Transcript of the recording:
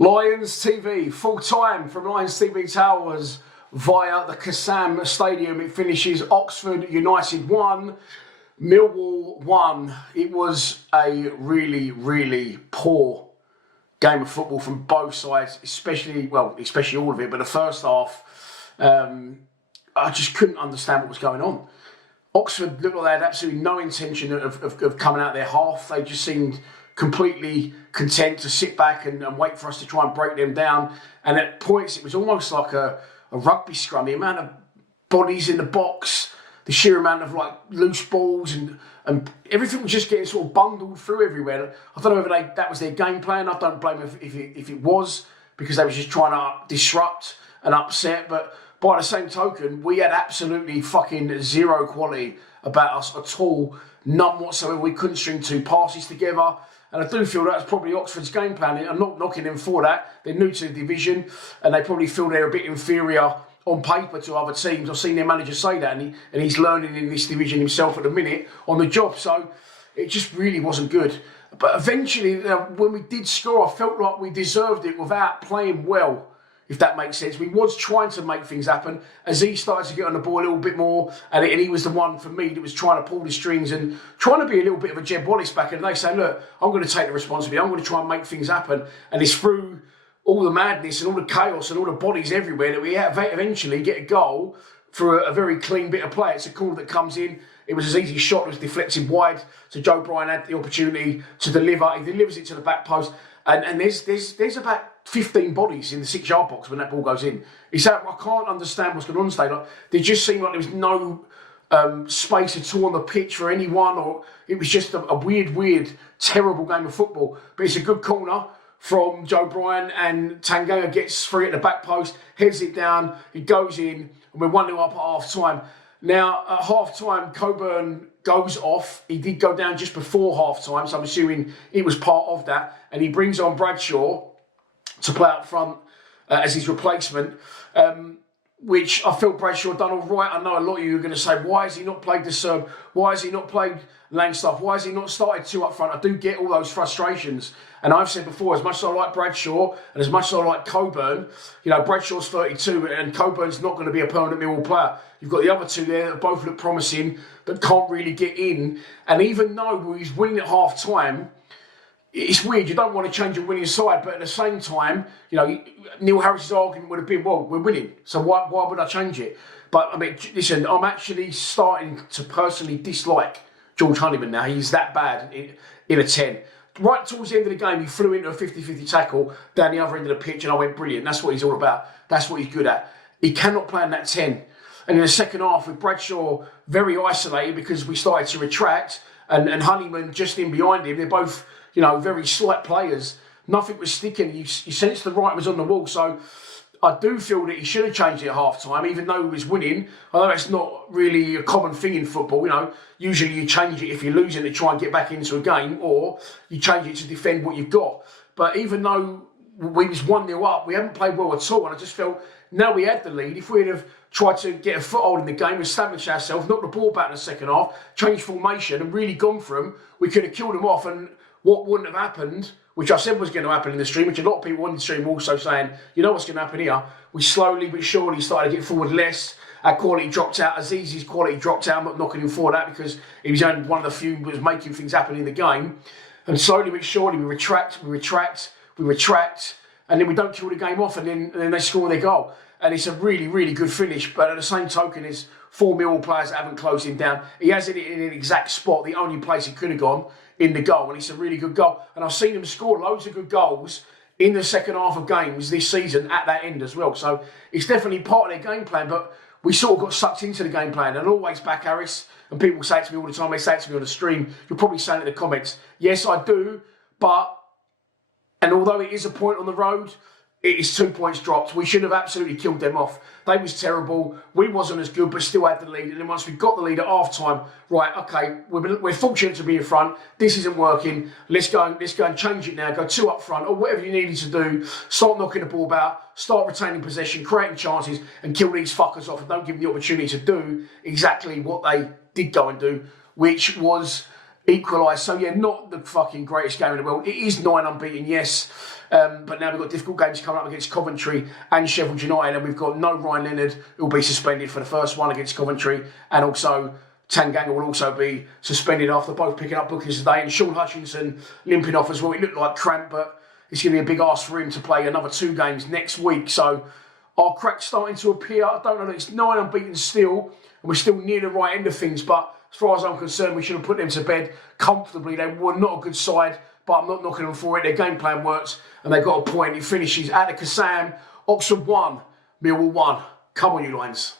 Lions TV, full time from Lions TV Towers via the Kassam Stadium. It finishes Oxford United 1, Millwall 1. It was a really poor game of football from both sides, especially all of it, but the first half, I just couldn't understand what was going on. Oxford looked like they had absolutely no intention of coming out their half. They just seemed completely content to sit back and wait for us to try and break them down. And at points, it was almost like a rugby scrum. The amount of bodies in the box, the sheer amount of loose balls, and everything was just getting sort of bundled through everywhere. I don't know whether that was their game plan. I don't blame them if it was, because they were just trying to disrupt and upset. But by the same token, we had absolutely fucking zero quality about us at all. None whatsoever. We couldn't string two passes together. And I do feel that was probably Oxford's game plan. I'm not knocking them for that. They're new to the division and they probably feel they're a bit inferior on paper to other teams. I've seen their manager say that, and he's learning in this division himself at the minute on the job. So it just really wasn't good. But eventually, when we did score, I felt like we deserved it without playing well, if that makes sense. We was trying to make things happen. Aziz started to get on the ball a little bit more, and he was the one for me that was trying to pull the strings and trying to be a little bit of a Jeb Wallace back in the day, saying, look, I'm going to take the responsibility, I'm going to try and make things happen. And it's through all the madness and all the chaos and all the bodies everywhere that we eventually get a goal for a very clean bit of play. It's a corner that comes in. It was Aziz's shot that was deflected wide, so Joe Bryan had the opportunity to deliver. He delivers it to the back post, and there's about 15 bodies in the 6-yard box when that ball goes in. I can't understand what's going on today. There just seemed like there was no space at all on the pitch for anyone, or it was just a weird, terrible game of football. But it's a good corner from Joe Bryan, and Tanganga gets free at the back post, heads it down, it goes in, and we're 1-0 up at half-time. Now, at half-time, Coburn goes off. He did go down just before half-time, so I'm assuming it was part of that. And he brings on Bradshaw to play up front as his replacement, which I felt Bradshaw done all right. I know a lot of you are going to say, why has he not played the Serb? Why has he not played Langstaff? Why has he not started two up front? I do get all those frustrations. And I've said before, as much as I like Bradshaw and as much as I like Coburn, Bradshaw's 32 and Coburn's not going to be a permanent Millwall player. You've got the other two there that both look promising but can't really get in. And even though he's winning at half-time, it's weird. You don't want to change your winning side, but at the same time, Neil Harris's argument would have been, well, we're winning, so why would I change it? But, I mean, listen, I'm actually starting to personally dislike George Honeyman now. He's that bad in a 10. Right towards the end of the game, he flew into a 50-50 tackle down the other end of the pitch, and I went, brilliant. That's what he's all about. That's what he's good at. He cannot play in that 10. And in the second half, with Bradshaw very isolated because we started to retract, and Honeyman just in behind him, they're both, very slight players. Nothing was sticking. You sensed the writing was on the wall. So I do feel that he should have changed it at half-time, even though he was winning. I know that's not really a common thing in football. Usually you change it if you're losing to try and get back into a game, or you change it to defend what you've got. But even though we was 1-0 up, we haven't played well at all. And I just felt, now we had the lead, if we'd have tried to get a foothold in the game, establish ourselves, knock the ball back in the second half, change formation and really gone for them, we could have killed them off. And what wouldn't have happened, which I said was going to happen in the stream, which a lot of people on the stream were also saying, you know what's going to happen here? We slowly but surely started to get forward less. Our quality dropped out. Aziz's quality dropped out. I'm not knocking him for that because he was only one of the few who was making things happen in the game. And slowly but surely we retract, and then we don't kill the game off, and then they score their goal. And it's a really good finish. But at the same token, there's 4 Millwall players that haven't closed him down. He has it in an exact spot, the only place he could have gone, in the goal, and it's a really good goal. And I've seen him score loads of good goals in the second half of games this season at that end as well. So it's definitely part of their game plan, but we sort of got sucked into the game plan. And always back Harris, and people say it to me all the time, they say it to me on the stream, you're probably saying it in the comments, yes, I do, and although it is a point on the road, it is 2 points dropped. We should have absolutely killed them off. They was terrible. We wasn't as good, but still had the lead. And then once we got the lead at half-time, right, okay, we're fortunate to be in front. This isn't working. Let's go and change it now. Go 2 up front, or whatever you needed to do. Start knocking the ball about, start retaining possession, creating chances, and kill these fuckers off, and don't give them the opportunity to do exactly what they did go and do, which was equalised. So yeah, not the fucking greatest game in the world. It is 9 unbeaten, yes. But now we've got difficult games coming up against Coventry and Sheffield United, and we've got no Ryan Leonard, who will be suspended for the first one against Coventry, and also Tanganga will also be suspended after both picking up bookings today, and Sean Hutchinson limping off as well. It looked like cramp, but it's going to be a big ask for him to play another 2 games next week. So our crack's starting to appear. I don't know that it's 9 unbeaten still, and we're still near the right end of things, but as far as I'm concerned, we should have put them to bed comfortably. They were not a good side, but I'm not knocking them for it. Their game plan works, and they got a point. It finishes at the Kassam. Oxford 1, Millwall 1. Come on, you Lions.